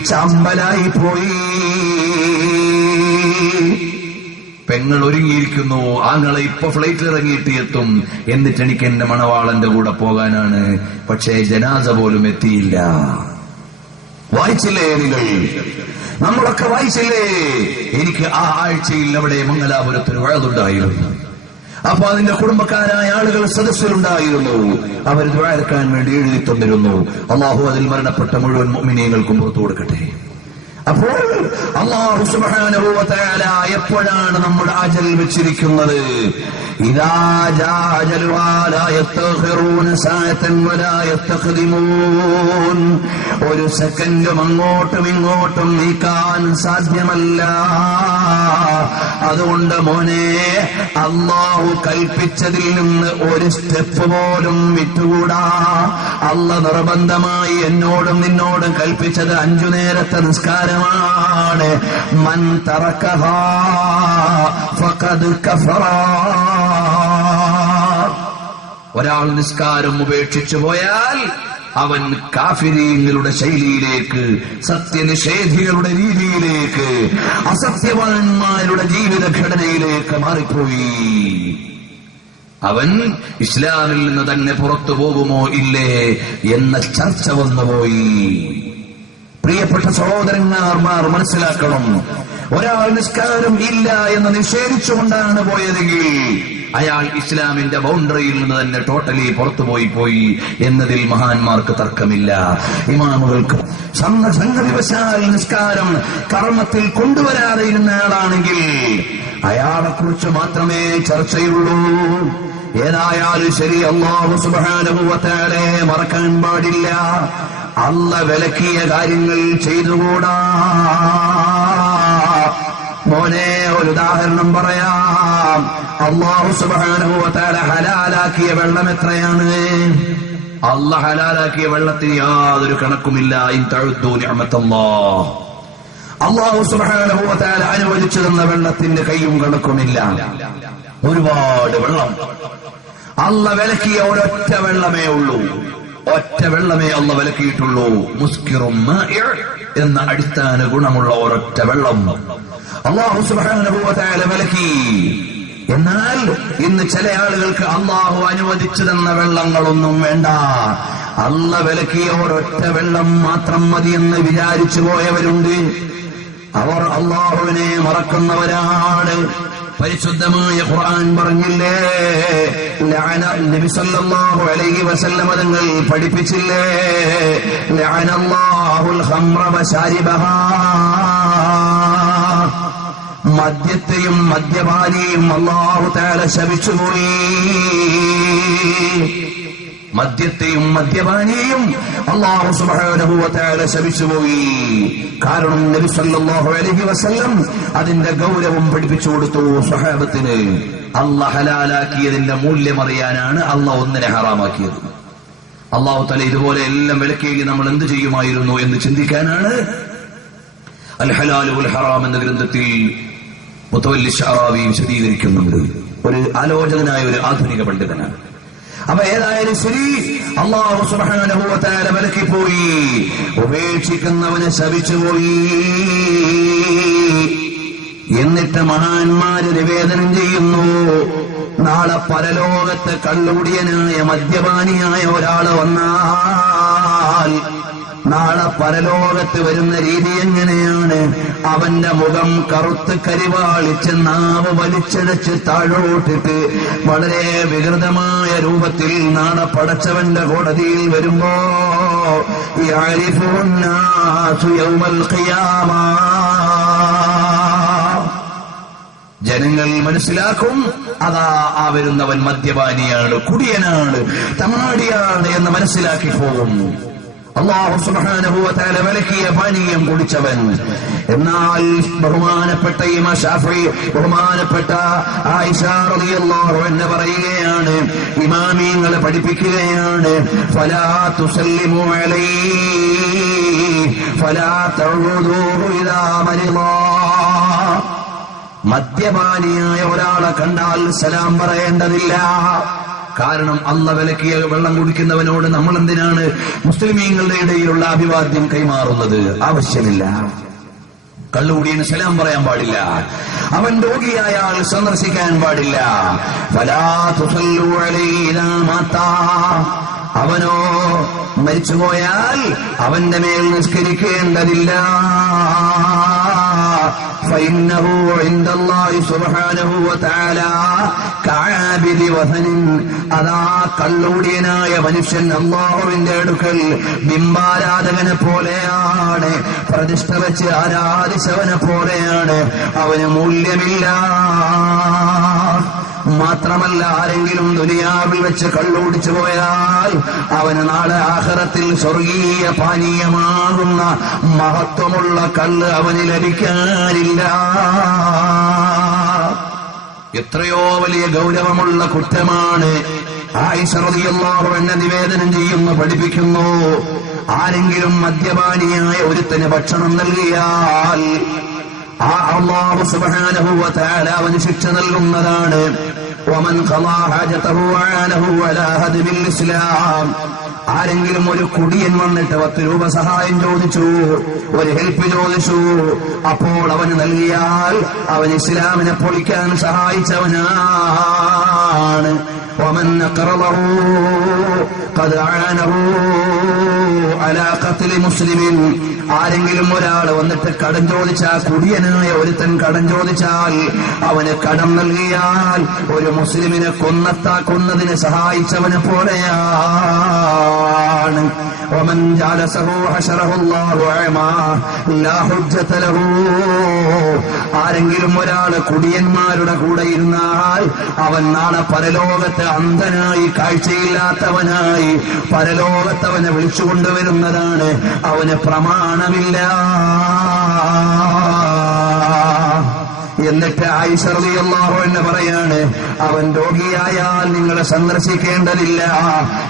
ചാമ്പലായി പോയി. പെങ്ങൾ ഒരുങ്ങിയിരിക്കുന്നു, ആങ്ങളെ ഇപ്പൊ ഫ്ലൈറ്റിൽ ഇറങ്ങിയിട്ട് എത്തും, എന്നിട്ട് എനിക്ക് എന്റെ മണവാളന്റെ കൂടെ പോകാനാണ്. പക്ഷേ ജനാസ പോലും എത്തിയില്ല. വായിച്ചില്ലേ നിങ്ങൾ? നമ്മളൊക്കെ വായിച്ചില്ലേ? എനിക്ക് ആ ആഴ്ചയിൽ അവിടെ മംഗലാപുരത്തൊരു വഴതുണ്ടായിരുന്നു. അപ്പൊ അതിന്റെ കുടുംബക്കാരായ ആളുകൾ സദസ്സിലുണ്ടായിരുന്നു. അവർ ദുആക്കാൻ വേണ്ടി എഴുതി തന്നിരുന്നു. അള്ളാഹു അതിൽ മരണപ്പെട്ട മുഴുവൻ മുഅ്മിനീങ്ങൾക്കും പുറത്തു കൊടുക്കട്ടെ. അപ്പോൾ അല്ലാഹു സുബ്ഹാനഹു വ തആല എപ്പോഴാണ് നമ്മുടെ അജൽ വെച്ചിരിക്കുന്നത്? ഇദാ ജാ അജലുഹാ ലാ യസ്തഗ്ഫിറൂന സഅതൻ വലാ യസ്തഖ്ദിമൂൻ. ഒരു സെക്കൻഡും അങ്ങോട്ടും ഇങ്ങോട്ടും നീക്കാൻ സാധ്യമല്ല. അതുകൊണ്ട് മോനെ, അല്ലാഹു കൽപ്പിച്ചതിൽ നിന്ന് ഒരു സ്റ്റെപ്പ് പോലും വിട്ടുകൂടാ. അല്ലാഹു നിർബന്ധമായി എന്നോടും നിന്നോടും കൽപ്പിച്ചത് 5 നേരത്തെ നിസ്കാരമാണ്. മൻ തറക്കഹാ ഫഖദ് കഫറ. ഒരാൾ നിസ്കാരം ഉപേക്ഷിച്ചു പോയാൽ അവൻ കാഫിരീങ്ങളുടെ ശൈലിയിലേക്ക്, സത്യനിഷേധികളുടെ രീതിയിലേക്ക്, അസത്യവാന്മാരുടെ ജീവിതഘടനയിലേക്ക് മാറിപ്പോയി. അവൻ ഇസ്ലാമിൽ നിന്ന് തന്നെ പുറത്തു പോകുമോ ഇല്ലേ എന്ന ചർച്ച വന്നുപോയി. പ്രിയപ്പെട്ട സഹോദരന്മാർ മനസ്സിലാക്കണം, ഒരാൾ നിസ്കാരം ഇല്ല എന്ന് നിഷേധിച്ചുകൊണ്ടാണ് പോയതെങ്കിൽ അയാൾ ഇസ്ലാമിന്റെ ബൗണ്ടറിയിൽ നിന്ന് തന്നെ ടോട്ടലി പുറത്തുപോയി എന്നതിൽ മഹാന്മാർക്ക് തർക്കമില്ല. ഇമാമുകൾക്ക് സംഗതിവശാൽ നിസ്കാരം കർമ്മത്തിൽ കൊണ്ടുവരാതെ ഇരുന്ന ആളാണെങ്കിൽ അയാളെ കുറിച്ച് മാത്രമേ ചർച്ചയുള്ളൂ. ഏതായാലും ശരി, അല്ലാഹു സുബ്ഹാനഹു വ തആലയെ മറക്കാൻ പാടില്ല. അല്ലാഹു വിലക്കിയ കാര്യങ്ങൾ ചെയ്തുകൂടാ. മോനെ, ഒരു ഉദാഹരണം പറയാം. അല്ലാഹു സുബ്ഹാനഹു വ തആല ഹലാലാക്കിയ വെള്ളം എത്രയാണ്? അല്ലാഹു ഹലാലാക്കിയ വെള്ളത്തിന് യാതൊരു കണക്കുമില്ല. ഇൻ തഅദ്ദു നിഅമത്തല്ലാഹ്. അല്ലാഹു സുബ്ഹാനഹു വ തആല അനുവദിച്ചു തന്ന വെള്ളത്തിന്റെ കയ്യും കണക്കുമില്ല. ഒരുപാട് വെള്ളം. അല്ലാഹു വിലക്കിയ ഒരൊറ്റ വെള്ളമേ ഉള്ളൂ. ഒറ്റ വെള്ളമേ അല്ലാഹു വിലക്കിയിട്ടുള്ളൂ. മുസ്കിറും മാഇ എന്ന അടിസ്ഥാന ഗുണമുള്ള ഒരൊറ്റ വെള്ളം അല്ലാഹു സുബ്ഹാനഹു വ തആല വിലക്കി. എന്നാൽ ഇന്ന് ചില ആളുകൾക്ക് അല്ലാഹു അനുവദിച്ചു തന്ന വെള്ളങ്ങളൊന്നും വേണ്ട, അല്ലാഹു വിലക്കിയ ഒരൊറ്റ വെള്ളം മാത്രം മതിയെന്ന് വിചാരിച്ചു പോയവരുണ്ട്. അവർ അല്ലാഹുവിനെ മറക്കുന്നവരാണ്. പരിശുദ്ധമായ ഖുർആൻ പറഞ്ഞില്ലേ, നബി സല്ലല്ലാഹു അലൈഹി വസല്ലം തങ്ങൾ പഠിപ്പിച്ചില്ലേ, ലഅനല്ലാഹുൽ ഖംറ വശാരിബഹാ. മദ്യത്തെയും മദ്യപാനിയും അല്ലാഹു തആല ശപിച്ചുപോയി. മദ്യത്തെയും മദ്യപാനിയെയും അല്ലാഹു സുബ്ഹാനഹു വ തആല ശപിച്ചുപോയി. കാരണം നബി സല്ലല്ലാഹു അലൈഹി വസല്ലം അതിന്റെ ഗൗരവം പഠിപ്പിച്ചു കൊടുത്തു സ്വഹാബത്തിന്. അല്ലാഹു ഹലാലാക്കിയതിന്റെ മൂല്യം അറിയാനാണ് അല്ലാഹു ഒന്നിനെ ഹറാമാക്കിയത്. അല്ലാഹു തആല ഇതുപോലെ എല്ലാം വിലക്കിയെങ്കിൽ നമ്മൾ എന്ത് ചെയ്യുമായിരുന്നു എന്ന് ചിന്തിക്കാനാണ് അൽ ഹലാൽ വൽ ഹറാം എന്ന ഗ്രന്ഥത്തിൽ മുതവല്ലി ശഅറാവി വിശദീകരിക്കുന്നുണ്ട്. ഒരു ആലോചകനായ ഒരു ആധുനിക പണ്ഡിതനാണ്. അപ്പൊ ഏതായാലും ശരി, അല്ലാഹു സുബ്ഹാനഹു വ തആല വിലക്കിപ്പോയി. ഉപേക്ഷിക്കുന്നവനെ ശപിച്ചുപോയി. എന്നിട്ട് മഹാന്മാര് നിവേദനം ചെയ്യുന്നു, നാളെ പരലോകത്ത് കള്ളുകുടിയനായ മദ്യപാനിയായ ഒരാള് വന്നാൽ നാളെ പരലോകത്ത് വരുന്ന രീതി എങ്ങനെയാണ്? അവന്റെ മുഖം കറുത്ത് കരിവാളിച്ച് നാവ് വലിച്ചടച്ച് താഴോട്ടിട്ട് വളരെ വികൃതമായ രൂപത്തിൽ നാളെ പടച്ചവന്റെ കോടതിയിൽ വരുമ്പോ യഅരിഫുൻ നാസു യൗമൽ ഖിയാമ. ജനങ്ങൾ മനസ്സിലാക്കും, അതാ ആ വരുന്നവൻ മദ്യപാനിയാണ്, കുടിയനാണ്, തമാടിയാണ് എന്ന് മനസ്സിലാക്കി പോകും. അല്ലാഹു സുബ്ഹാനഹു വ തആല വിലക്കിയ പാനീയം കുടിച്ചവൻ. എന്നാൽ ബഹുമാനപ്പെട്ട ഇമാം ശാഫിഈ, ബഹുമാനപ്പെട്ട ആയിഷ റളിയല്ലാഹു അൻഹ പറയുകയാണ്, ഇമാമിങ്ങളെ പഠിപ്പിക്കുകയാണ്, ഫലാ തുസല്ലിമു അലൈഹി ഫലാ തഉദൂ ഇദാ മരിളാ. മദ്യപാനിയായ ഒരാളെ കണ്ടാൽ സലാം പറയേണ്ടതില്ല. കാരണം അള്ള വിലക്കിയ വെള്ളം കുടിക്കുന്നവനോട് നമ്മൾ എന്തിനാണ് മുസ്ലിമീങ്ങളുടെ ഇടയിലുള്ള അഭിവാദ്യം കൈമാറുന്നത്? ആവശ്യമില്ല. കള്ളുകുടിയന് സലാം പറയാൻ പാടില്ല. അവൻ രോഗിയായ ആൾ സന്ദർശിക്കാൻ പാടില്ല. ഫലാ തുസല്ലു അലൈഹി ഇദാ മാതാ. അവനോ മരിച്ചുപോയാൽ അവന്റെ മേൽ നിസ്കരിക്കേണ്ടതില്ല. فإنه عند الله سبحانه وتعالى كعابد وثن. അതാ കള്ളുടിയനായ മനുഷ്യൻ അല്ലാഹുവിന്റെ അടുക്കൽ ബിംബാരാധകനെ പോലെയാണ്, പ്രതിഷ്ഠ വെച്ച് ആരാധിച്ചവനെ പോലെയാണ്. അവന് മൂല്യമില്ല. മാത്രമല്ല, ആരെങ്കിലും ദുനിയാവിൽ വെച്ച് കള്ളുകുടിച്ചു പോയാൽ അവന് നാളെ ആഖിറത്തിൽ സ്വർഗീയ പാനീയമാകുന്ന മഹത്വമുള്ള കള്ള് അവന് ലഭിക്കാനില്ല. എത്രയോ വലിയ ഗൗരവമുള്ള കുറ്റമാണ്. ആയിഷ റളിയല്ലാഹു അൻഹ നിവേദനം ചെയ്യുന്നു, പഠിപ്പിക്കുന്നു, ആരെങ്കിലും മദ്യപാനിയായ ഒരുത്തന് ഭക്ഷണം നൽകിയാൽ ആ അല്ലാഹു സുബ്ഹാനഹു വ തആല അവന് ശിക്ഷ നൽകുന്നതാണ്. വമൻ ഖളാ ഹാജതഹു അനഹു അലാ ഹദ്മിൽ ഇസ്ലാം. ആരെങ്കിലും ഒരു കുടിയൻ വന്നിട്ട് 10 രൂപ സഹായം ചോദിച്ചു, ഒരു ഹെൽപ്പ് ചോദിച്ചു, അപ്പോൾ അവന് നൽകിയാൽ അവൻ ഇസ്ലാമിനെ പൊളിക്കാൻ സഹായിച്ചവനാണ്. ومن أقرضه قد أعانه على قتل مسلم. ആരെങ്കിലും ഒരാൾ വന്നിട്ട് കടം ചോദിച്ചാൽ, കുടിയനായ ഒരുത്തൻ കടം ചോദിച്ചാൽ അവന് കടം നൽകിയാൽ ഒരു മുസ്ലിമിനെ കൊന്നതിന് സഹായിച്ചവനെ പോലെയാണ്. ومن جالسه حشره الله أعمى لا حجة له. ആരെങ്കിലും ഒരാൾ കുടിയന്മാരുടെ കൂടെ ഇരുന്നാൽ അവൻ നാളെ പരലോകത്ത് അന്ധനായി, കാഴ്ചയില്ലാത്തവനായി പരലോകത്തവനെ വിളിച്ചുകൊണ്ടുവരുന്നതാണ്. അവന് പ്രമാണമില്ല. എന്നിട്ട് ആയിഷ റളിയല്ലാഹു അൻഹ പറയാണ്, അവൻ രോഗിയായാൽ നിങ്ങളെ സന്ദർശിക്കേണ്ടതില്ല.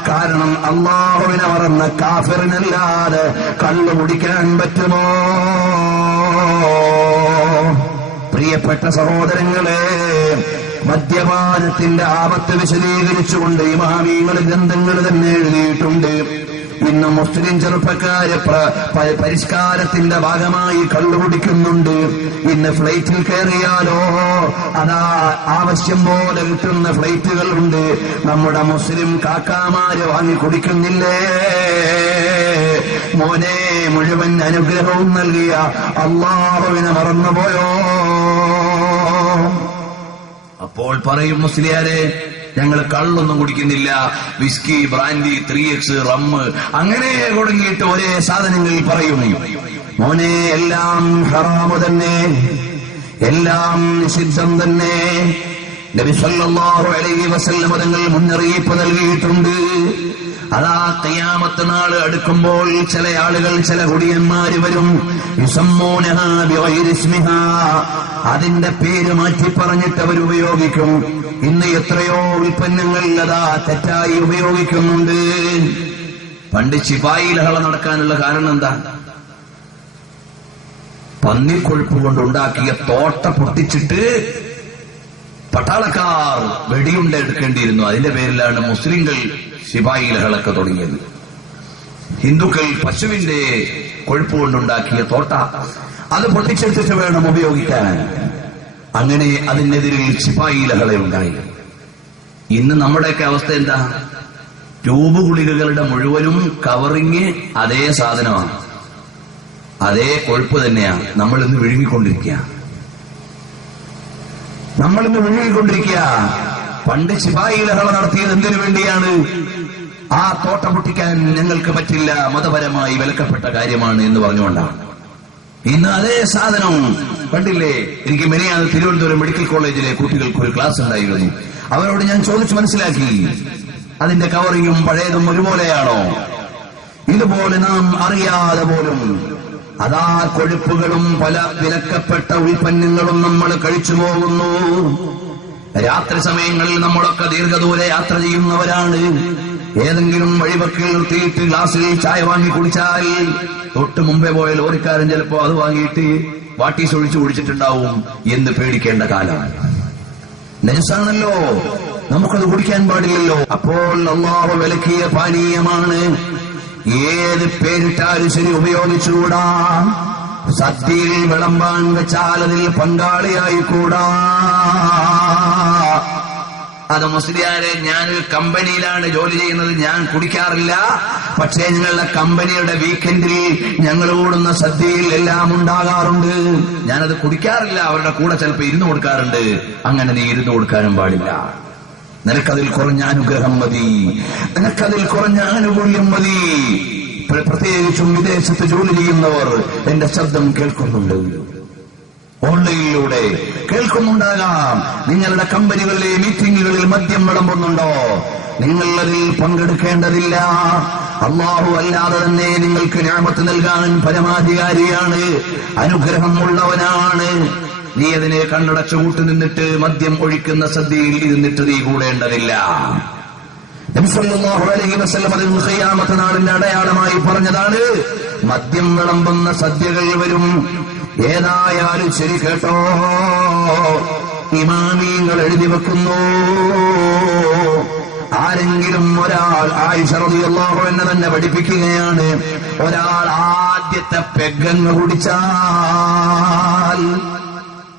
കാരണം അല്ലാഹുവിനെ മറന്ന കാഫിറിനല്ലാതെ കള്ളു കുടിക്കാൻ പറ്റുമോ? പ്രിയപ്പെട്ട സഹോദരങ്ങളെ, മദ്യപാനത്തിന്റെ ആപത്ത് വിശദീകരിച്ചുകൊണ്ട് ഇമാമികൾ ഗ്രന്ഥങ്ങൾ തന്നെ എഴുതിയിട്ടുണ്ട്. ഇന്ന് മുസ്ലിം ചെറുപ്പക്കാര് പരിഷ്കാരത്തിന്റെ ഭാഗമായി കള്ളുകുടിക്കുന്നുണ്ട്. ഇന്ന് ഫ്ലൈറ്റിൽ കയറിയാലോ അതാ ആവശ്യം പോലെ കിട്ടുന്ന ഫ്ലൈറ്റുകളുണ്ട്. നമ്മുടെ മുസ്ലിം കാക്കാമാര് വാങ്ങി കുടിക്കുന്നില്ലേ? മോനെ, മുഴുവൻ അനുഗ്രഹവും നൽകിയ അല്ലാഹുവിനെ മറന്നുപോയോ? അപ്പോൾ പറയും, മുസ്ലിയാരെ, ഞങ്ങൾ കള്ളൊന്നും കുടിക്കുന്നില്ല, വിസ്കി, ബ്രാൻഡി, 3X, റമ്മ്, അങ്ങനെ തുടങ്ങിയിട്ട് ഒരേ സാധനങ്ങൾ പറയും. മോനെ, എല്ലാം ഹറാമ് തന്നെ, എല്ലാം നിഷിദ്ധം തന്നെ. നബി സല്ലല്ലാഹു അലൈഹി വസല്ലം തങ്ങൾ മുന്നറിയിപ്പ് നൽകിയിട്ടുണ്ട്. അതാ ഖിയാമത്ത് നാൾ അടുക്കുമ്പോൾ ചില ആളുകൾ, ചില കുടിയന്മാര് വരും. യുസമ്മൂനഹാ ബിഗൈരി ഇസ്മിഹാ. അതിന്റെ പേര് മാറ്റി പറഞ്ഞിട്ട് അവർ ഉപയോഗിക്കും. ഇന്ന് എത്രയോ ഉൽപ്പന്നങ്ങൾ അതാ തെറ്റായി ഉപയോഗിക്കുന്നുണ്ട്. പണ്ട് ശിപായി ലഹള നടക്കാനുള്ള കാരണം എന്താ? പന്നിക്കൊഴുപ്പ് കൊണ്ടുണ്ടാക്കിയ തോട്ട പൊട്ടിച്ചിട്ട് പട്ടാളക്കാർ വെടിയുണ്ട എടുക്കേണ്ടിയിരുന്നു. അതിന്റെ പേരിലാണ് മുസ്ലിങ്ങൾ ശിപായി ലഹളൊക്കെ തുടങ്ങിയത്. ഹിന്ദുക്കൾ പശുവിന്റെ കൊഴുപ്പ് കൊണ്ടുണ്ടാക്കിയ തോട്ട അത് പൊട്ടിച്ചെടുത്തിട്ട് വേണം ഉപയോഗിക്കാൻ. അങ്ങനെ അതിനെതിരിൽ ശിപായി ലഹളയുണ്ടായി. ഇന്ന് നമ്മുടെയൊക്കെ അവസ്ഥ എന്താ? ട്യൂബ് ഗുളികകളുടെ മുഴുവനും കവറിങ് അതേ സാധനമാണ്, അതേ കൊഴുപ്പ് തന്നെയാണ്. നമ്മളിന്ന് വിഴുങ്ങിക്കൊണ്ടിരിക്കുക. പണ്ട് ശിപായി ലഹള നടത്തിയത് എന്തിനു വേണ്ടിയാണ്? ആ തോട്ട പൊട്ടിക്കാൻ ഞങ്ങൾക്ക് പറ്റില്ല, മതപരമായി വിലക്കപ്പെട്ട കാര്യമാണ് എന്ന് പറഞ്ഞുകൊണ്ടാണ്. ഇന്ന് അതേ സാധനം കണ്ടില്ലേ? എനിക്ക് മെനയാന്ന് തിരുവനന്തപുരം മെഡിക്കൽ കോളേജിലെ കുട്ടികൾക്ക് ഒരു ക്ലാസ് ഉണ്ടായിരുന്നു. അവരോട് ഞാൻ ചോദിച്ചു മനസ്സിലാക്കി, അതിന്റെ കവറിങ്ങും പഴയതും ഒരുപോലെയാണോ? ഇതുപോലെ നാം അറിയാതെ പോലും അതാ കൊഴുപ്പുകളും പല വിലക്കപ്പെട്ട ഉൽപ്പന്നങ്ങളും നമ്മൾ കഴിച്ചു പോകുന്നു. രാത്രി സമയങ്ങളിൽ നമ്മളൊക്കെ ദീർഘദൂര യാത്ര ചെയ്യുന്നവരാണ്. ഏതെങ്കിലും വഴിവക്കിൽ നിർത്തിയിട്ട് ഗ്ലാസ്സിൽ ചായ വാങ്ങി കുടിച്ചാൽ തൊട്ട് മുമ്പേ പോയ ലോറിക്കാരൻ ചിലപ്പോ അത് വാങ്ങിയിട്ട് വാട്ടീസ് ഒഴിച്ചു കുടിച്ചിട്ടുണ്ടാവും എന്ന് പേടിക്കേണ്ട കാലമാണ്. നജസാണല്ലോ. നമുക്കത് കുടിക്കാൻ പാടില്ലല്ലോ. അപ്പോൾ അല്ലാഹു വിലക്കിയ പാനീയമാണ്. ഏത് പേരിട്ടാലും ശരി ഉപയോഗിച്ചുകൂടാ. സദ്യയിൽ വിളമ്പാൻ വെച്ചാൽ അതിൽ പങ്കാളിയായിക്കൂടാ. അത് മുസ്ലിയാരെ, ഞാനൊരു കമ്പനിയിലാണ് ജോലി ചെയ്യുന്നത്, ഞാൻ കുടിക്കാറില്ല. പക്ഷേ ഞങ്ങളുടെ കമ്പനിയുടെ വീക്കെൻഡിൽ ഞങ്ങൾ കൂടുന്ന സദ്യയിൽ എല്ലാം ഉണ്ടാകാറുണ്ട്. ഞാനത് കുടിക്കാറില്ല. അവരുടെ കൂടെ ചിലപ്പോൾ ഇരുന്ന് കൊടുക്കാറുണ്ട്. അങ്ങനെ നീ ഇരുന്ന് കൊടുക്കാനും പാടില്ല. നിനക്കതിൽ കുറഞ്ഞ അനുഗ്രഹം മതി, നിനക്കതിൽ കുറഞ്ഞ ആനുകൂല്യം മതി. പ്രത്യേകിച്ചും വിദേശത്ത് ജോലി ചെയ്യുന്നവർ എന്റെ ശബ്ദം കേൾക്കുന്നുണ്ട്, ഓൺലൈനിലൂടെ കേൾക്കുന്നുണ്ടാകാം. നിങ്ങളുടെ കമ്പനികളിലെ മീറ്റിംഗുകളിൽ മദ്യം വിളമ്പുന്നുണ്ടോ? നിങ്ങൾ അതിൽ പങ്കെടുക്കേണ്ടതില്ല. അല്ലാഹു അല്ലാതെ തന്നെ നിങ്ങൾക്ക് നിഅമത്ത് നൽകാൻ പരമാധികാരിയാണ്, അനുഗ്രഹം ഉള്ളവനാണ്. നീ അതിനെ കണ്ണടച്ചു കൂട്ടി നിന്നിട്ട് മദ്യം ഒഴിക്കുന്ന സദ്യയിൽ ഇരുന്നിട്ട് നീ കൂടേണ്ടതില്ല. നബി സല്ലല്ലാഹു അലൈഹി വസല്ലം അതിന് ഖിയാമത്ത് നാളിന്റെ അടയാളമായി പറഞ്ഞതാണ്, മദ്യം വിളമ്പുന്ന സദ്യകൾ വരും. ഏതായാലും ശരി കേട്ടോ, ഇമാമിയങ്ങൾ എഴുതി വെക്കുന്നു, ആരെങ്കിലും ഒരാൾ, ആയിഷ റളിയല്ലാഹു അൻഹ തന്നെ പഠിപ്പിക്കുകയാണ്, ഒരാൾ ആദ്യത്തെ പെഗ്ഗങ്ങ് കുടിച്ചാൽ,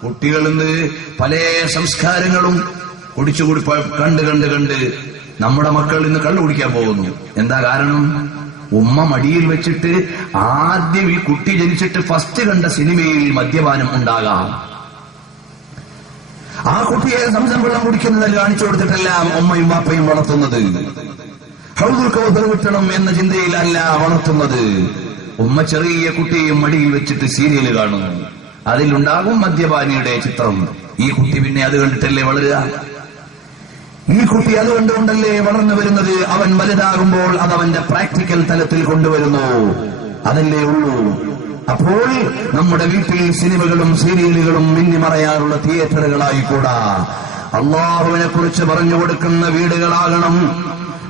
കുട്ടികളിന്ന് പല സംസ്കാരങ്ങളും കുടിച്ചുകൂടി കണ്ട് നമ്മുടെ മക്കൾ ഇന്ന് കള്ളു കുടിക്കാൻ പോകുന്നു. എന്താ കാരണം? ഉമ്മ മടിയിൽ വെച്ചിട്ട് ആദ്യം ഈ കുട്ടി ജനിച്ചിട്ട് ഫസ്റ്റ് കണ്ട സിനിമയിൽ മദ്യപാനം ഉണ്ടാകാം. ആ കുട്ടിയെ സംസം വെള്ളം കുടിക്കുന്നത് കാണിച്ചു കൊടുത്തിട്ടെല്ലാം ഉമ്മയും വാപ്പയും വളർത്തുന്നത്. ഹൗദുൽ കൗസർ വിട്ടണം എന്ന ചിന്തയിലല്ല വളർത്തുന്നത്. ഉമ്മ ചെറിയ കുട്ടിയും മടിയിൽ വെച്ചിട്ട് സീരിയൽ കാണുന്നു, അതിലുണ്ടാകും മദ്യപാനിയുടെ ചിത്രം. ഈ കുട്ടി പിന്നെ അത് കണ്ടിട്ടല്ലേ വളരുക? ഈ കുട്ടി അതുകൊണ്ടല്ലേ വളർന്നു വരുന്നത്? അവൻ വലുതാകുമ്പോൾ അത് അവന്റെ പ്രാക്ടിക്കൽ തലത്തിൽ കൊണ്ടുവരുന്നു, അതല്ലേ ഉള്ളൂ. അപ്പോൾ നമ്മുടെ വീട്ടിൽ സിനിമകളും സീരിയലുകളും മിന്നിമറയാനുള്ള തിയേറ്ററുകളായിക്കൂടാ. അള്ളാഹുവിനെ കുറിച്ച് പറഞ്ഞു കൊടുക്കുന്ന വീടുകളാകണം.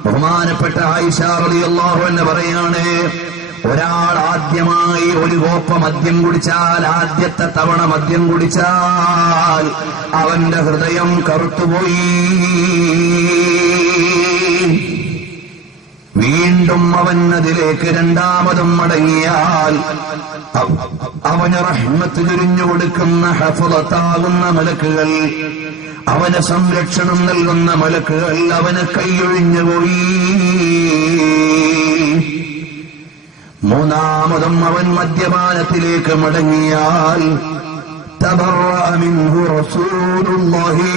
ബഹുമാനപ്പെട്ട ആയിഷ റളിയല്ലാഹു അൻഹ പറയാണ്, ഒരാൾ ആദ്യമായി ഒരു കോപ്പ മദ്യം കുടിച്ചാൽ, ആദ്യത്തെ തവണ മദ്യം കുടിച്ചാൽ അവന്റെ ഹൃദയം കറുത്തുപോയി. വീണ്ടും അവൻ അതിലേക്ക് രണ്ടാമതും മടങ്ങിയാൽ അവന് റഹ്മത്ത് ചൊരിഞ്ഞു കൊടുക്കുന്ന ഹഫളത്താകുന്ന മലക്കുകൾ, അവന് സംരക്ഷണം നൽകുന്ന മലക്കുകൾ അവന് കൈയൊഴിഞ്ഞുപോയി. മൂന്നാമതും അവൻ മദ്യപാനത്തിലേക്ക് മടങ്ങിയാൽ തബറഅ മിൻഹു റസൂലുള്ളാഹി,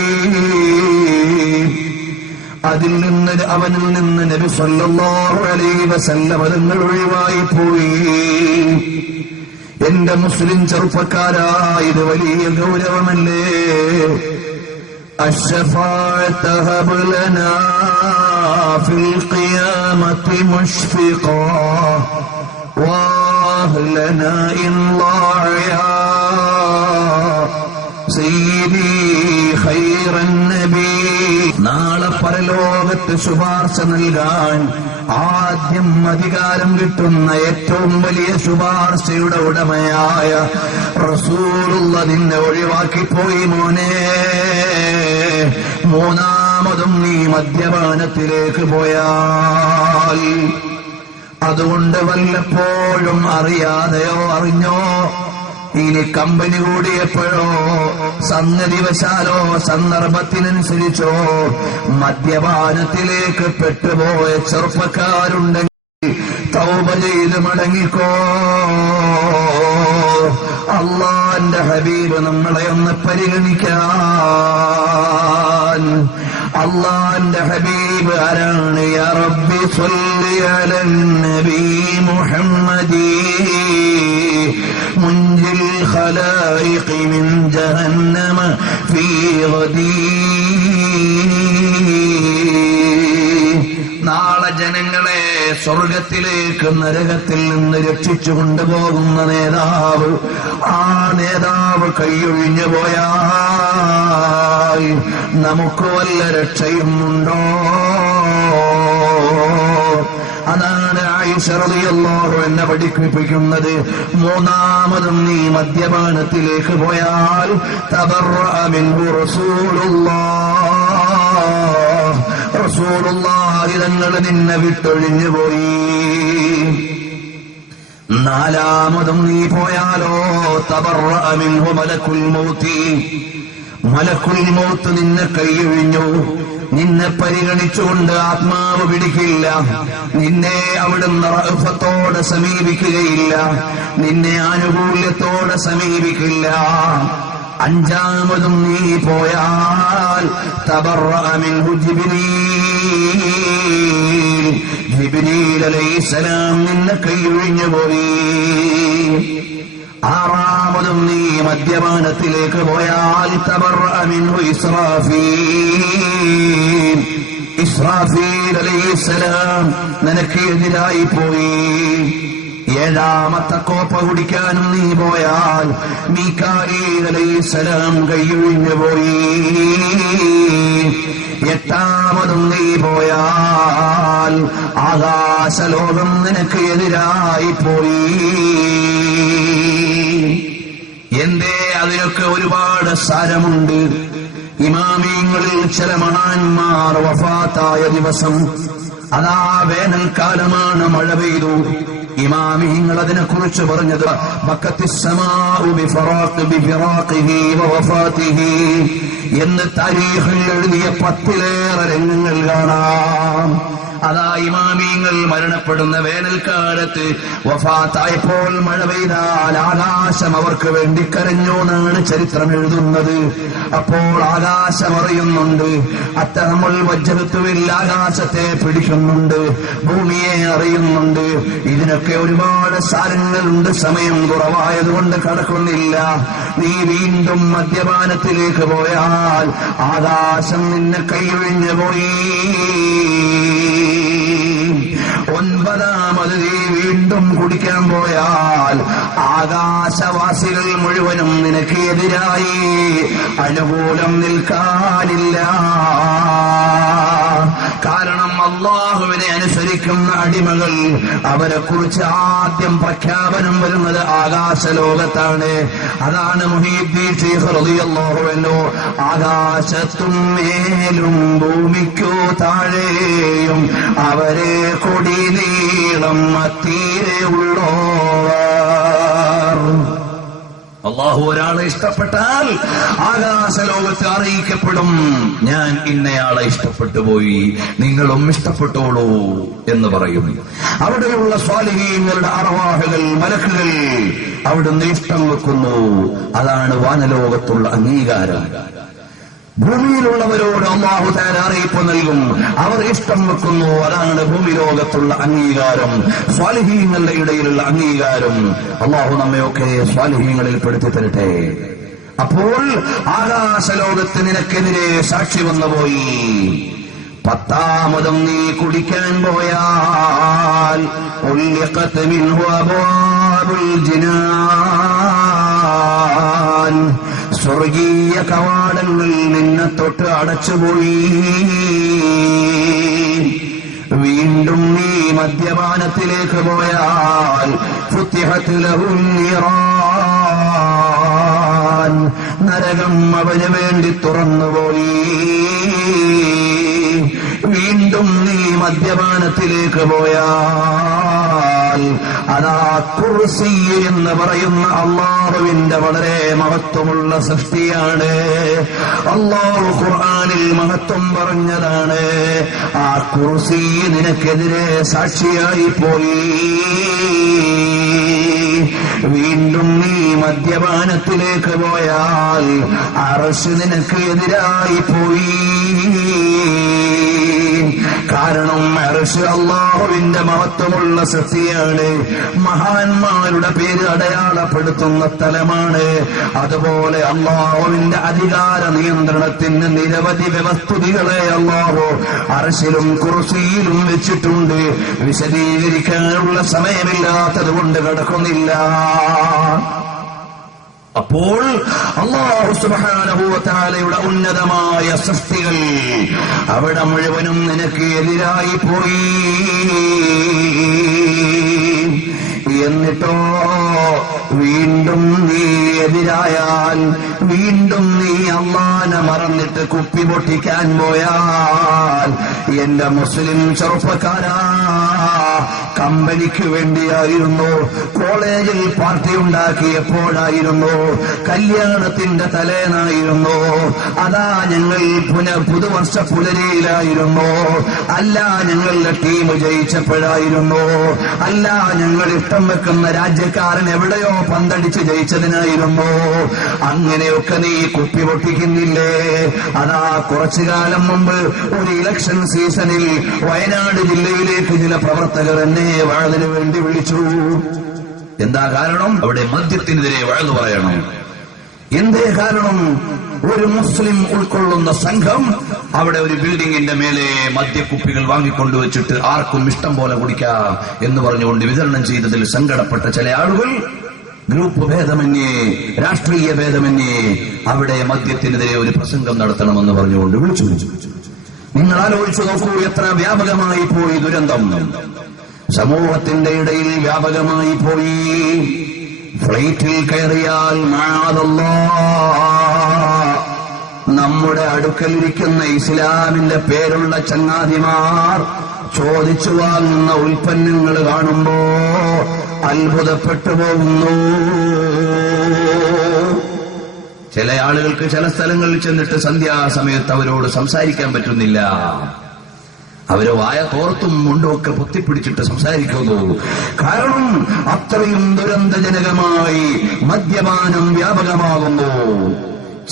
അതിൽ നിന്ന് അവനിൽ നിന്ന് നബി സല്ലല്ലാഹു അലൈഹി വസല്ലം തങ്ങൾ ഒഴിവായി പോയി. എന്റെ മുസ്ലിം ചെറുപ്പക്കാരാ, ഇത് വലിയ ഗൗരവമല്ലേ? الشفاعة هب لنا في القيامة مشفقا واهلنا إن ضاعيا سيدي خير النبي. നാളെ പരലോകത്ത് ശുപാർശ നൽകാൻ ആദ്യം അധികാരം കിട്ടുന്ന ഏറ്റവും വലിയ ശുപാർശയുടെ ഉടമയായ റസൂലുള്ള നിന്നെ ഒഴിവാക്കിപ്പോയി മോനെ. മൂന്നാമതും നീ മദ്യപാനത്തിലേക്ക് പോയാൽ, അതുകൊണ്ട് വല്ലപ്പോഴും അറിയാതെയോ അറിഞ്ഞോ, ഇനി കമ്പനി കൂടിയപ്പോഴോ സംഗതിവശാലോ സന്ദർഭത്തിനനുസരിച്ചോ മദ്യപാനത്തിലേക്ക് പെട്ടുപോയ ചെറുപ്പക്കാരുണ്ടെങ്കിൽ തൗബ ചെയ്ത് മടങ്ങിക്കോ. അള്ളാന്റെ ഹബീബ് നമ്മളെ ഒന്ന് പരിഗണിക്കാൻ. അള്ളാന്റെ ഹബീബ് ആരാണ്? യാ റബ്ബി സ്വല്ലി അലൻ നബി മുഹമ്മദി മുൻജിൽ ഖലായിഖി മിൻ ജഹന്നമ ഫീ ഗദീ. നാളെ ജനങ്ങളെ സ്വർഗത്തിലേക്ക് നരകത്തിൽ നിന്ന് രക്ഷിച്ചു കൊണ്ടുപോകുന്ന നേതാവ്, ആ നേതാവ് കൈയൊഴിഞ്ഞു പോയാൽ നമുക്ക് വല്ല രക്ഷയും ഉണ്ടോ? അതാണ് ആയിഷ റളിയല്ലാഹു അൻഹ പഠിപ്പിക്കുന്നത്. മൂന്നാമതും നീ മദ്യപാനത്തിലേക്ക് പോയാൽ തബറഅ മിൻഹു റസൂലുള്ളാഹ് റസൂലുള്ളാഹി തങ്ങൾ നിന്നെ വിട്ടൊഴിഞ്ഞു പോയി. നാലാമതും നീ പോയാലോ തബറഅ മിൻഹു മലക്കുൽ മൗത്ത്. മലക്കുൽ മൗത്ത് നിന്നെ കൈയൊഴിഞ്ഞു. നിന്നെ പരിഗണിച്ചുകൊണ്ട് ആത്മാവ് പിടിക്കില്ല. നിന്നെ അവിടുന്ന് റഅഫത്തോടെ സമീപിക്കുകയില്ല. നിന്നെ ആനുകൂല്യത്തോടെ സമീപിക്കില്ല. അഞ്ചാമതും നീ പോയാൽ തബറഅ മിൻഹു ജിബ്രീൽ. ജിബ്രീൽ അലൈഹിസ്സലാം നിന്നെ കൈയൊഴിഞ്ഞു പോയി. ആറാമതും നീ മദ്യപാനത്തിലേക്ക് പോയാൽ തബറഅ മിൻഹു ഇസ്രാഫീൽ. ഇസ്രാഫീൽ അലൈഹിസ്സലാം നിനക്ക് എതിരായി പോയി. ഏഴാമത്തെ കോപ്പ കുടിക്കാനും നീ പോയാൽ മീകാഈൽ അലൈഹിസ്സലാം കൈയൊഴിഞ്ഞു പോയി. എട്ടാമതും നീ പോയാൽ ആകാശലോകം നിനക്ക് എതിരായി പോയി. എന്തേ? അതിനൊക്കെ ഒരുപാട് സാരമുണ്ട്. ഇമാമിയങ്ങളിൽ ചില മഹാന്മാർ വഫാത്തായ ദിവസം, അതാ വേനൽക്കാലമാണ്, മഴ പെയ്തു. ഇമാമിയങ്ങൾ അതിനെക്കുറിച്ച് പറഞ്ഞത് ബക്കത്തിസ്സമാഉ ബിഫിറാഖിഹി വവഫാതിഹി എന്ന് താരീഖിൽ എഴുതിയ 10-ലേറെ രംഗങ്ങൾ കാണാം. അതാ ഇമാമിയങ്ങൾ മരണപ്പെടുന്ന വേനൽക്കാലത്ത് വഫാത്തായപ്പോൾ മഴ പെയ്താൽ ആകാശം അവർക്ക് വേണ്ടി കരഞ്ഞു എന്നാണ് ചരിത്രം എഴുതുന്നത്. അപ്പോൾ ആകാശം അറിയുന്നുണ്ട്, അത്തഹമുൽ വജ്ജത്തുവിൽ ആകാശത്തെ പിടിക്കുന്നുണ്ട്, ഭൂമിയെ അറിയുന്നുണ്ട്. ഇതിനൊക്കെ ഒരുപാട് സാരങ്ങളുണ്ട്. സമയം കുറവായതുകൊണ്ട് കടക്കുന്നില്ല. നീ വീണ്ടും മദ്യപാനത്തിലേക്ക് പോയാൽ ആകാശം നിന്നെ കൈയൊഴിഞ്ഞു പോയി. ഒൻപതാമത് നീ വീണ്ടും കുടിക്കാൻ പോയാൽ ആകാശവാസികൾ മുഴുവനും നിനക്ക് എതിരായി. അനുകൂലം നിൽക്കാനില്ല. കാരണം അല്ലാഹുവിനെ അനുസരിക്കുന്ന അടിമകൾ, അവരെ കുറിച്ച് ആദ്യം പ്രഖ്യാപനം വരുന്നത് ആകാശലോകത്താണ്. അതാണ് മുഹീദ്ദീൻ ശൈഖ് റളിയല്ലാഹു അൻഹു ആകാശത്തും മേലും ഭൂമിക്കു താഴെയും അവരെ കൊടി നീളം തീരെ ഉള്ളോവർ. അല്ലാഹു ഒരാളെ ഇഷ്ടപ്പെട്ടാൽ ആകാശലോകത്ത് അറിയിക്കപ്പെടും, ഞാൻ ഇന്നയാളെ ഇഷ്ടപ്പെട്ടു പോയി, നിങ്ങളും ഇഷ്ടപ്പെട്ടോളൂ എന്ന് പറയും. അവിടെയുള്ള സ്വാലിഹീങ്ങളുടെ അർവാഹുകൾ, മലക്കുകൾ അവിടുന്ന് ഇഷ്ടം വെക്കുന്നു. അതാണ് വാനലോകത്തുള്ള അംഗീകാരം. ഭൂമിയിലുള്ളവരോട് അല്ലാഹു തആല അറിയിപ്പ് നൽകും, അവർ ഇഷ്ടം വെക്കുന്നു. അതാണ് ഭൂമി ലോകത്തുള്ള അംഗീകാരം, സ്വാലിഹീങ്ങളുടെ ഇടയിലുള്ള അംഗീകാരം. അല്ലാഹു നമ്മയൊക്കെ സ്വാലിഹീങ്ങളിൽ പെടുത്തി തരട്ടെ. അപ്പോൾ ആകാശലോകത്ത് നിനക്കെതിരെ സാക്ഷി വന്നുപോയി. പത്താമതും നീ കുടിക്കാൻ പോയാൽ ഉല്ലിഖത് മിൻഹു അബ്വാബുൽ ജിനാൻ. സ്വർഗീയ കവാടങ്ങൾ നിന്നെ തൊട്ട് അടച്ചുപോയി. വീണ്ടും നീ മദ്യപാനത്തിലേക്ക് പോയാൽ ഫുത്തിഹത് ലഹുൻ നീറാൻ. നരകം അവന് വേണ്ടി തുറന്നുപോയി. വീണ്ടും നീ മദ്യപാനത്തിലേക്ക് പോയാൽ അതാ കുർസി എന്ന് പറയുന്ന അല്ലാഹുവിന്റെ വളരെ മഹത്വമുള്ള സൃഷ്ടിയാണ്. അല്ലാഹു ഖുർആനിൽ മഹത്വം പറഞ്ഞതാണ്. ആ കുർസി നിനക്കെതിരെ സാക്ഷിയായി പോയി. വീണ്ടും നീ മദ്യപാനത്തിലേക്ക് പോയാൽ അർശ് നിനക്ക് എതിരായി പോയി. കാരണം അർശ് അല്ലാഹുവിന്റെ മഹത്വമുള്ള സൃഷ്ടിയാണ്. മഹാന്മാരുടെ പേര് അടയാളപ്പെടുത്തുന്ന സ്ഥലമാണ്. അതുപോലെ അല്ലാഹുവിന്റെ അധികാര നിയന്ത്രണത്തിന് നിരവധി വ്യവസ്ഥിതികളെ അല്ലാഹു അർശിലും കുർസിയിലും വെച്ചിട്ടുണ്ട്. വിശദീകരിക്കാനുള്ള സമയമില്ലാത്തത് കൊണ്ട് കിടക്കുന്നില്ല. അപ്പോൾ അല്ലാഹു സുബ്ഹാനഹു വ തആലയുടെ ഉന്നതമായ സൃഷ്ടികൾ അവിടെ മുഴുവനും നിനക്ക് എതിരായി പോയി. എന്നിട്ടോ വീണ്ടും നീ എതിരായാൽ, വീണ്ടും നീ അള്ളാനെ മറന്നിട്ട് കുപ്പി പൊട്ടിക്കാൻ പോയാൽ, എന്റെ മുസ്ലിം ചെറുപ്പക്കാരാ, കമ്പനിക്ക് വേണ്ടിയായിരുന്നു, കോളേജിൽ പാർട്ടി ഉണ്ടാക്കിയപ്പോഴായിരുന്നു, കല്യാണത്തിന്റെ തലേന്നായിരുന്നു, അതാ ഞങ്ങൾ പുതുവർഷ പുലരിയിലായിരുന്നു, അല്ല ഞങ്ങളുടെ ടീം ജയിച്ചപ്പോഴായിരുന്നു, അല്ല ഞങ്ങൾ ഇഷ്ടം വെക്കുന്ന രാജ്യക്കാരൻ എവിടെയോ പന്തടിച്ച് ജയിച്ചതിനായിരുന്നു, അങ്ങനെയൊക്കെ നീ കുപ്പി പൊട്ടിക്കുന്നില്ലേ? അതാ കുറച്ചു കാലം മുമ്പ് ഒരു ഇലക്ഷൻ സീസണിൽ വയനാട് ജില്ലയിലേക്ക് ചില പ്രവർത്തകർ എന്നെ വാഴതിനു വേണ്ടി വിളിച്ചു. എന്താ കാരണം? അവിടെ മദ്യത്തിനെതിരെ വാഴു പറയണം. എന്തേ കാരണം? ഒരു മുസ്ലിം ഉൾക്കൊള്ളുന്ന സംഘം അവിടെ ഒരു ബിൽഡിങ്ങിന്റെ മേലെ മദ്യക്കുപ്പികൾ വാങ്ങിക്കൊണ്ടുവച്ചിട്ട് ആർക്കും ഇഷ്ടം പോലെ കുടിക്കാം എന്ന് പറഞ്ഞുകൊണ്ട് വിതരണം ചെയ്തതിൽ സങ്കടപ്പെട്ട ചില ആളുകൾ ഗ്രൂപ്പ് ഭേദമന്യേ, രാഷ്ട്രീയ ഭേദമന്യേ അവിടെ മദ്യത്തിനെതിരെ ഒരു പ്രസംഗം നടത്തണമെന്ന് പറഞ്ഞുകൊണ്ട് വിളിച്ചു. നിങ്ങൾ ആലോചിച്ചു നോക്കൂ, എത്ര വ്യാപകമായി പോയി ദുരന്തം, സമൂഹത്തിന്റെ ഇടയിൽ വ്യാപകമായി പോയി. ഫ്ലൈറ്റിൽ കയറിയാൽ നമ്മുടെ അടുക്കലിരിക്കുന്ന ഇസ്ലാമിന്റെ പേരുള്ള ചങ്ങാതിമാർ ചോദിച്ചു വാങ്ങുന്ന ഉൽപ്പന്നങ്ങൾ കാണുമ്പോ അത്ഭുതപ്പെട്ടു പോകുന്നു. ചില ആളുകൾക്ക് ചില സ്ഥലങ്ങളിൽ ചെന്നിട്ട് സന്ധ്യാസമയത്ത് അവരോട് സംസാരിക്കാൻ പറ്റുന്നില്ല. അവര് വായ തോർത്തും മുണ്ടുമൊക്കെ പൊത്തിപ്പിടിച്ചിട്ട് സംസാരിക്കുന്നു. കാരണം അത്രയും ദുരന്തജനകമായി മദ്യപാനം വ്യാപകമാകുന്നു.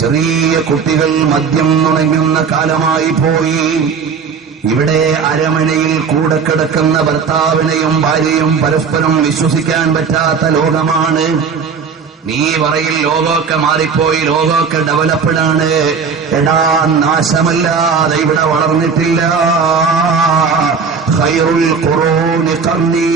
ചെറിയ കുട്ടികൾ മദ്യം നുണങ്ങുന്ന കാലമായി പോയി. ഇവിടെ അരമനയിൽ കൂടെ കിടക്കുന്ന ഭർത്താവിനെയും ഭാര്യയും പരസ്പരം വിശ്വസിക്കാൻ പറ്റാത്ത ലോകമാണ്. നീ പറയിൽ ലോകമൊക്കെ മാറിപ്പോയി, ലോകമൊക്കെ ഡെവലപ്ഡാണ്. എടാ, നാശമല്ലാതെ ഇവിടെ വളർന്നിട്ടില്ല. ഖൈറുൽ ഖുറൂനി ഖർനീ.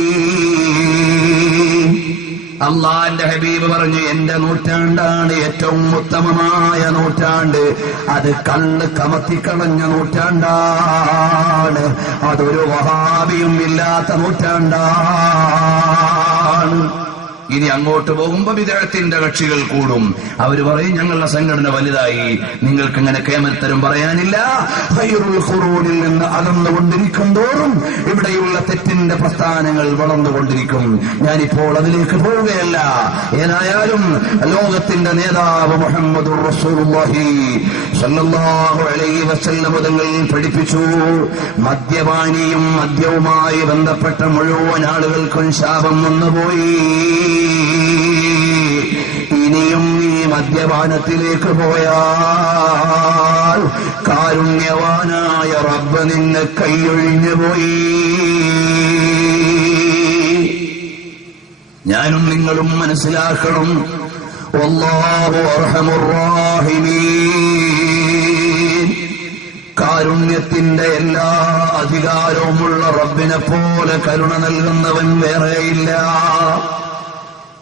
അള്ളാന്റെ ഹബീബ് പറഞ്ഞു, എന്റെ നൂറ്റാണ്ടാണ് ഏറ്റവും ഉത്തമമായ നൂറ്റാണ്ട്. അത് കണ്ണ് കമത്തിക്കളഞ്ഞ നൂറ്റാണ്ടാണ്. അതൊരു വഹാബിയും ഇല്ലാത്ത നൂറ്റാണ്ടാണ്. ഇനി അങ്ങോട്ട് പോകുമ്പോ വിദേഹത്തിന്റെ കക്ഷികൾ കൂടും. അവര് പറയും, ഞങ്ങളുടെ സംഘടന വലുതായി, നിങ്ങൾക്ക് ഇങ്ങനെ കേമത്തരം പറയാനില്ല. ഖൈറുൽ ഖുറൂനിൽ നിന്ന് അകന്നുകൊണ്ടിരിക്കും തോറും ഇവിടെയുള്ള തെറ്റിന്റെ പ്രസ്ഥാനങ്ങൾ വളർന്നുകൊണ്ടിരിക്കും. ഞാനിപ്പോൾ അതിലേക്ക് പോവുകയല്ല. ഏതായാലും ലോകത്തിന്റെ നേതാവ് മുഹമ്മദുർ റസൂലുള്ളാഹി സ്വല്ലല്ലാഹു അലൈഹി വസല്ലം തങ്ങൾ പഠിപ്പിച്ചു, മദ്യപാനിയും മദ്യവുമായി ബന്ധപ്പെട്ട മുഴുവൻ ആളുകൾക്കും ശാപം വന്നുപോയി. ഇനിയും ഈ മദ്യപാനത്തിലേക്ക് പോയാൽ കാരുണ്യവാനായ റബ്ബ് നിന്നെ കൈയൊഴിഞ്ഞു പോയി. ഞാനും നിങ്ങളും മനസ്സിലാക്കണം, വല്ലാഹു അർഹമുർ റഹീമീൻ. കാരുണ്യത്തിന്റെ എല്ലാ അധികാരവുമുള്ള റബ്ബിനെ പോലെ കരുണ നൽകുന്നവൻ വേറെയില്ല.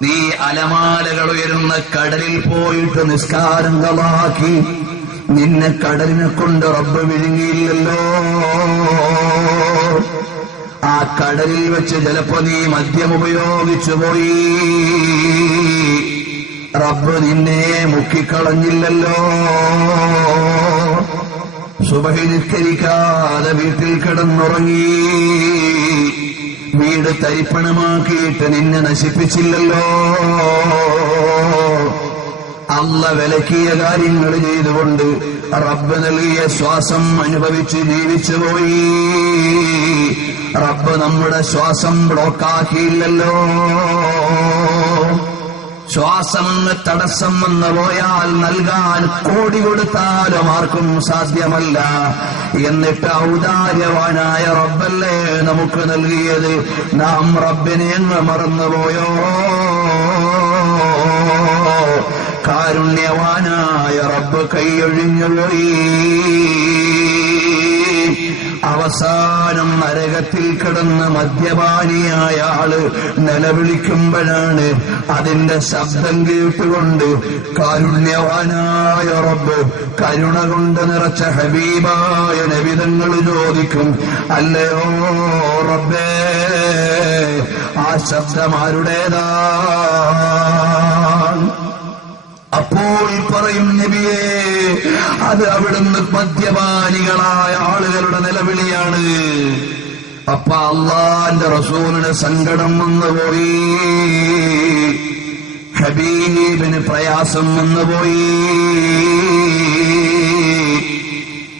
നീ അലമാലകൾ ഉയരുന്ന കടലിൽ പോയിട്ട് നിസ്കാരം കളാക്കി, നിന്നെ കടലിനെ കൊണ്ട് റബ്ബ് വിഴുങ്ങിയില്ലല്ലോ. ആ കടലിൽ വെച്ച് ചിലപ്പോ നീ മദ്യം ഉപയോഗിച്ചു പോയി, റബ്ബ് നിന്നെ മുക്കിക്കളഞ്ഞില്ലല്ലോ. സുബഹി നിസ്കരിക്കാതെ വീട്ടിൽ കിടന്നുറങ്ങി, വീട് തരിപ്പണമാക്കിയിട്ട് നിന്നെ നശിപ്പിച്ചില്ലല്ലോ. അള്ള വിലക്കിയ കാര്യങ്ങൾ ചെയ്തുകൊണ്ട് റബ്ബ് നൽകിയ ശ്വാസം അനുഭവിച്ച് ജീവിച്ചുപോയി. റബ്ബ് നമ്മുടെ ശ്വാസം ബ്ലോക്കാക്കിയില്ലല്ലോ. ശ്വാസം തടസ്സം വന്നു പോയാൽ നൽകാൻ കോടി കൊടുത്താലും ആർക്കും സാധ്യമല്ല. എന്നിട്ട് ഔദാര്യവാനായ റബ്ബല്ലേ നമുക്ക് നൽകിയത്. നാം റബ്ബിനെ അങ്ങ് മറന്നുപോയോ? കാരുണ്യവാനായ റബ്ബ് കൈയൊഴിഞ്ഞുപോയി. അവസാനം നരകത്തിൽ കിടന്ന് മദ്യപാനിയായ ആള് നിലവിളിക്കുമ്പോഴാണ് അതിന്റെ ശബ്ദം കേട്ടുകൊണ്ട് കാരുണ്യവാനായ റബ്ബ് കരുണ കൊണ്ട് നിറച്ച ഹബീബായ നബിതങ്ങൾ ചോദിക്കും, അല്ലയോ റബ്ബേ, ആ ശബ്ദം ആരുടേതാ? അപ്പോൾ പറയും, നബിയേ, അത് അവിടുന്ന് മദ്യപാനികളായ ആളുകളുടെ നിലവിളിയാണ്. അപ്പൊ അള്ളാന്റെ റസൂലിന് സങ്കടം വന്നുപോയി, ഹബീബിന് പ്രയാസം വന്നുപോയി.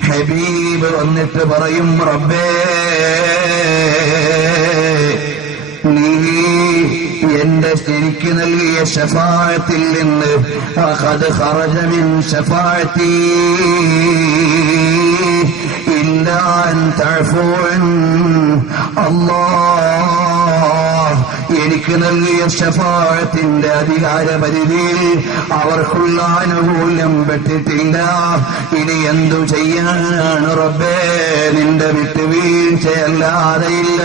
ഹബീബ് വന്നിട്ട് പറയും, റബ്ബേ, എനിക്ക് നൽകിയ ശഫാഅത്തിൽ നിന്ന് ഖദ് ഖറജ മിൻ ശഫാഅത്തി ഇല്ലാ അൻ തഅഫു അൻ. അല്ലാഹ്, എനിക്ക് നൽകിയ ശഫാഅത്തിന്റെ അധികാരപരിധിയിൽ അവർക്കുള്ള ആനുകൂല്യം പെട്ടിട്ടില്ല. ഇനി എന്തു ചെയ്യാനാണ് റബ്ബേ? നിന്റെ വിട്ടുവീഴ്ചയല്ലാതെയില്ല.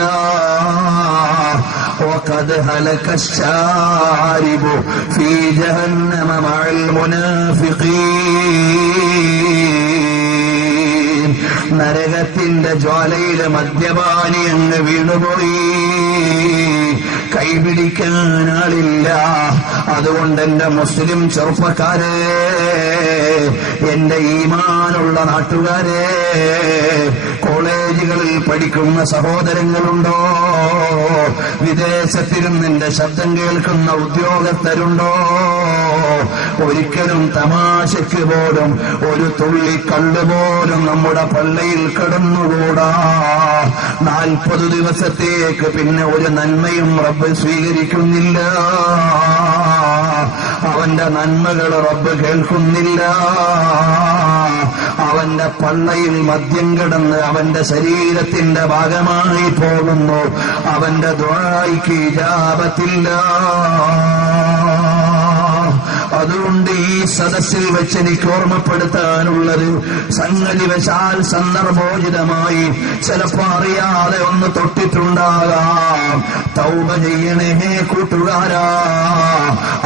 وقد هلك الشارب في جهنم مع المنافقين. നരകത്തിന്റെ ജ്വാലയിലെ മദ്യപാനി അങ്ങ് വീണുപോയി, കൈപിടിക്കാനാളില്ല. അതുകൊണ്ട് എന്റെ മുസ്ലിം ചെറുപ്പക്കാരെ, എന്റെ ഈമാനുള്ള നാട്ടുകാരെ, കോളേജുകളിൽ പഠിക്കുന്ന സഹോദരങ്ങളുണ്ടോ? വിദേശത്തിരുന്ന് എന്റെ ശബ്ദം കേൾക്കുന്ന ഉദ്യോഗസ്ഥരുണ്ടോ? ഒരിക്കലും തമാശയ്ക്ക് പോലും ഒരു തുള്ളി കള്ളുപോലും നമ്മുടെ പള്ളിയിൽ കടന്നുകൂടാ. 40 ദിവസത്തേക്ക് പിന്നെ ഒരു നന്മയും റബ്ബ് സ്വീകരിക്കുന്നില്ല. അവന്റെ നന്മകൾ റബ്ബ് കേൾക്കുന്നില്ല. അവന്റെ പള്ളയിൽ മദ്യം കിടന്ന് അവന്റെ ശരീരത്തിന്റെ ഭാഗമായി പോകുന്നു. അവന്റെ ദുആക്ക് ഇജാബത്തില്ല. അതുകൊണ്ട് ഈ സദസ്സിൽ വെച്ച് എനിക്ക് ഓർമ്മപ്പെടുത്താനുള്ളത്, സംഗതി വശാൽ സന്ദർഭോചിതമായി ചിലപ്പോ അറിയാതെ ഒന്ന് തൊട്ടിട്ടുണ്ടാകാം. തൗബ ചെയ്യണേ കൂട്ടുകാരാ,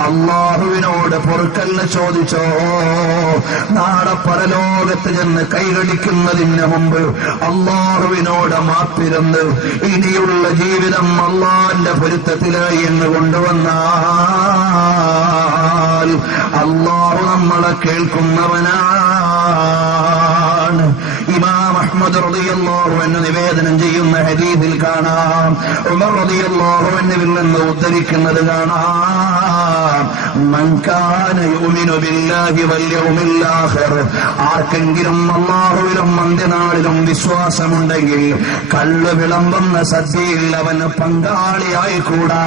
അള്ളാഹുവിനോട് പൊറുക്കല്ല ചോദിച്ചോ. നാളെ പരലോകത്ത് ചെന്ന് കൈകടിക്കുന്നതിന് മുമ്പ് അള്ളാഹുവിനോട് മാപ്പിരുന്ന് ഇനിയുള്ള ജീവിതം അള്ളാന്റെ പൊരുത്തത്തിലായി എന്ന് കൊണ്ടുവന്നാൽ അല്ലാഹു നമ്മളെ കേൾക്കുന്നവനാണ്. ഇമാം അഹ്മദ് റളിയല്ലാഹു അൻഹു നിവേദനം ചെയ്യുന്ന ഹദീസിൽ കാണാം, ഉമർ റളിയല്ലാഹു അൻഹുവിൽ നിന്ന് ഉദ്ധരിക്കുന്നത് കാണാം, മൻ കാന യുമിനു ബില്ലാഹി വൽ യൗമിൽ ആഖിർ, ആർക്കെങ്കിലും അല്ലാഹുവിലും അന്ത്യനാളിലും വിശ്വാസമുണ്ടെങ്കിൽ കള്ള് വിളമ്പുന്ന സദ്യയിൽ അവന് പങ്കാളിയായിക്കൂടാ.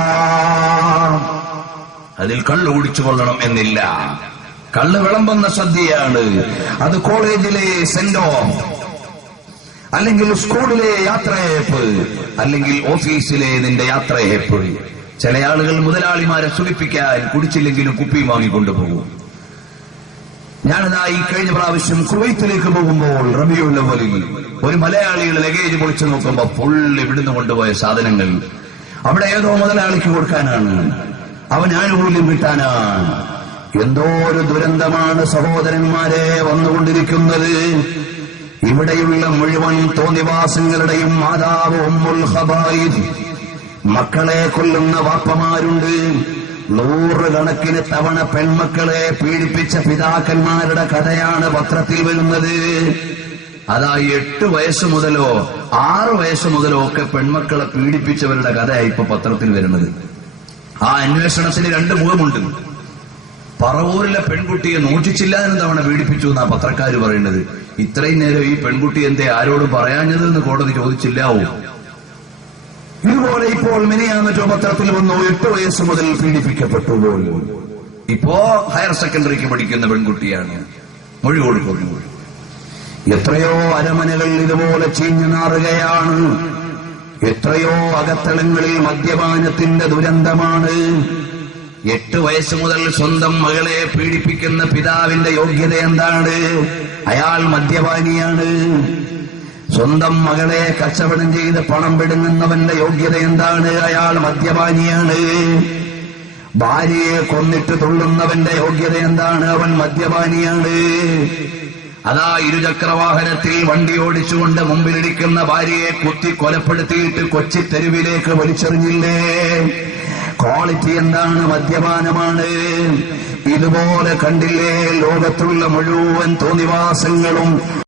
അതിൽ കള്ള് കുടിച്ചു കൊള്ളണം എന്നില്ല. കള്ള് വിളമ്പുന്ന സദ്യയാണ് അത്. കോളേജിലെ സെന്റ് ഓഫ്, അല്ലെങ്കിൽ സ്കൂളിലെ യാത്രയയപ്പ്, അല്ലെങ്കിൽ ഓഫീസിലെ നിന്റെ യാത്രയയപ്പ്. ചില ആളുകൾ മുതലാളിമാരെ സുഖിപ്പിക്കാൻ കുടിച്ചില്ലെങ്കിലും കുപ്പിയും വാങ്ങിക്കൊണ്ടുപോകും. ഞാനിതാ ഈ കഴിഞ്ഞ പ്രാവശ്യം കുവൈത്തിലേക്ക് പോകുമ്പോൾ റബീഉൽ അവ്വലിൽ ഒരു മലയാളിയുടെ ലഗേജ് പൊളിച്ചു നോക്കുമ്പോ ഫുള്ള് ഇവിടുന്ന് കൊണ്ടുപോയ സാധനങ്ങൾ അവിടെ ഏതോ മുതലാളിക്ക് കൊടുക്കാനാണ്, അവൻ ആനുകൂല്യം കിട്ടാനാണ്. എന്തോ ഒരു ദുരന്തമാണ് സഹോദരന്മാരെ വന്നുകൊണ്ടിരിക്കുന്നത്. ഇവിടെയുള്ള മുഴുവൻ തോന്നിവാസങ്ങളുടെയും മാതാവ് ഉമ്മുൽ ഖബായിദ്. മക്കളെ കൊല്ലുന്ന വാപ്പമാരുണ്ട്. 100 കണക്കിന് തവണ പെൺമക്കളെ പീഡിപ്പിച്ച പിതാക്കന്മാരുടെ കഥയാണ് പത്രത്തിൽ വരുന്നത്. അതാ 8 വയസ്സ് മുതലോ 6 വയസ്സ് മുതലോ ഒക്കെ പെൺമക്കളെ പീഡിപ്പിച്ചവരുടെ കഥയായി ഇപ്പൊ പത്രത്തിൽ വരുന്നത്. ആ അന്വേഷണത്തിന് 2 മുഖമുണ്ട്. പറവൂരിലെ പെൺകുട്ടിയെ 100 തവണ പീഡിപ്പിച്ചു എന്നാ പത്രക്കാര് പറയുന്നത്. ഇത്രയും നേരം ഈ പെൺകുട്ടി എന്തേ ആരോടും പറയാഞ്ഞത് എന്ന് കോടതി ചോദിച്ചില്ലാവൂ. ഇതുപോലെ ഇപ്പോൾ മിനിയാന്നറ്റോ പത്രത്തിൽ വന്നു 8 വയസ്സ് മുതൽ പീഡിപ്പിക്കപ്പെട്ടു പോലും. ഇപ്പോ ഹയർ സെക്കൻഡറിക്ക് പഠിക്കുന്ന പെൺകുട്ടിയാണ്, മൊഴി കൊടുക്കുന്നു. എത്രയോ അരമനകൾ ഇതുപോലെ ചീഞ്ഞു നാറുകയാണ്. എത്രയോ അകത്തളങ്ങളിൽ മദ്യപാനത്തിന്റെ ദുരന്തമാണ്. 8 വയസ്സ് മുതൽ സ്വന്തം മകളെ പീഡിപ്പിക്കുന്ന പിതാവിന്റെ യോഗ്യത എന്താണ്? അയാൾ മദ്യപാനിയാണ്. സ്വന്തം മകളെ കച്ചവടം ചെയ്ത് പണം പിടുങ്ങുന്നവന്റെ യോഗ്യത എന്താണ്? അയാൾ മദ്യപാനിയാണ്. ഭാര്യയെ കൊന്നിട്ട് തുള്ളുന്നവന്റെ യോഗ്യത എന്താണ്? അവൻ മദ്യപാനിയാണ്. അതാ ഇരുചക്രവാഹനത്തിൽ വണ്ടി ഓടിച്ചുകൊണ്ട് മുമ്പിലിരിക്കുന്ന ഭാര്യയെ കുത്തി കൊലപ്പെടുത്തിയിട്ട് കൊച്ചി തെരുവിലേക്ക് വലിച്ചെറിഞ്ഞില്ലേ? ക്വാളിറ്റി എന്താണ്? മദ്യപാനമാണ്. ഇതുപോലെ കണ്ടില്ലേ ലോകത്തുള്ള മുഴുവൻ തോന്നിവാസങ്ങളും